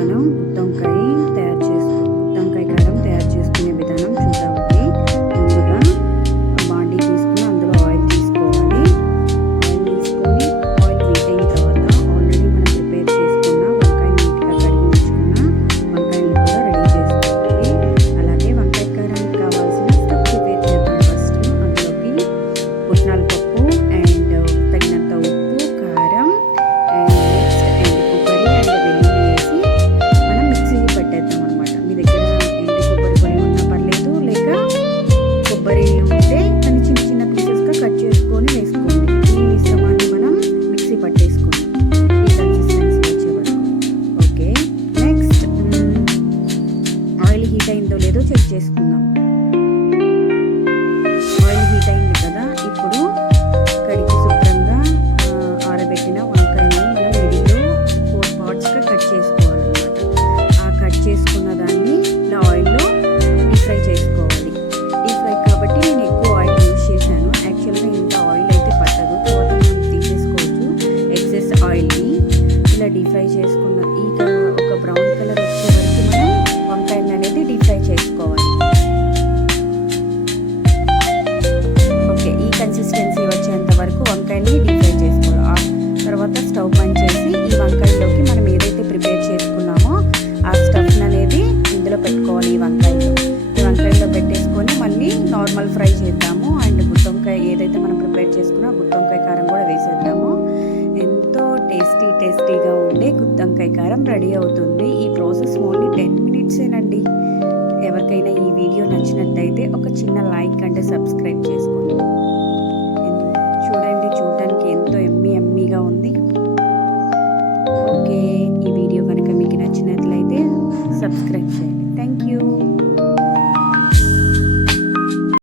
మనం గుత్తొంకాయ కారం తయారు చేసుకునే విధానం చూద్దామండి. ముందుగా బాండీ తీసుకుని అందులో ఆయిల్ తీసుకోవాలి. ఆయిల్ తీసుకొని ఆయిల్ హీట్ అయిన తర్వాత ఆల్రెడీ మనం ప్రిపేర్ చేసుకున్న వంకాయ నీట్గా కడిగి ఉంచుకున్న వంకాయలు కూడా రెడీ చేసుకోవాలి. అలాగే వంకాయ కారానికి కావాల్సిన స్టఫ్ ప్రిపేర్ చేద్దాం. ఫస్ట్ అందులోకి పుట్నాల పప్పు అండ్ తగినంత ఉప్పు, కారం అండ్ కొబ్బరి ఉంటే దాన్ని చిన్న చిన్న పీసెస్గా కట్ చేసుకొని వేసుకోండి. ఈ మిశ్రమాన్ని మనం మిక్సీ పట్టేసుకుందాం ఈ కన్సిస్టెన్సీ వచ్చే వరకు. ఓకే, నెక్స్ట్ ఆయిల్ హీట్ అయిందో లేదో చెక్ చేసుకుందాం. ఆయిల్ హీట్ అయింది కదా, ఇప్పుడు కడిగి శుభ్రంగా ఆరబెట్టిన వంకాయని మనం మిడిల్లో 4 పార్ట్స్గా కట్ చేసుకోవాలన్నమాట. ఆ కట్ చేసుకున్న దాన్ని ఇలా ఆయిల్లో డీప్ ఫ్రై చేసుకోవాలి. కాబట్టి నేను ఎక్కువ ఆయిల్ యూజ్ చేశాను. యాక్చువల్గా ఇంత ఆయిల్ అయితే పట్టదు, తర్వాత మనం తీసేసుకోవచ్చు ఎక్సెస్ ఆయిల్ని. ఇలా డీప్ ఫ్రై చేసుకున్న ఒక బ్రౌన్ కలర్ వచ్చే వరకు మనం వంకాయలు అనేది డీప్ ఫ్రై చేసుకోవాలి. ఓకే, ఈ కన్సిస్టెన్సీ వచ్చేంత వరకు వంకాయని డీప్ ఫ్రై చేసుకోవాలి. ఆ తర్వాత స్టవ్ బంద్ చేసి ఈ వంకాయల్లోకి మనం ఏదైతే ప్రిపేర్ చేసుకున్నామో ఆ స్టఫ్ అనేది ఇందులో పెట్టుకోవాలి. ఈ వంకాయల్లో పెట్టేసుకొని మళ్ళీ నార్మల్ ఫ్రై చేద్దాము. అండ్ గుత్తొంకాయ ఏదైతే మనం ప్రిపేర్ చేసుకున్నా గుత్తొంకాయ కారం కూడా వేసేద్దాము. ఎంతో టేస్టీగా ఉండే గుత్తొంకాయ కారం రెడీ అవుతుంది. ఈ ప్రాసెస్ ఓన్లీ 10 మినిట్సేనండి. ఎవరికైనా ఈ వీడియో నచ్చినట్టయితే ఒక చిన్న లైక్ అంటే సబ్స్క్రైబ్ చేసుకోండి. చూడండి, చూడటానికి ఎంతో ఎమ్మీగా ఉంది.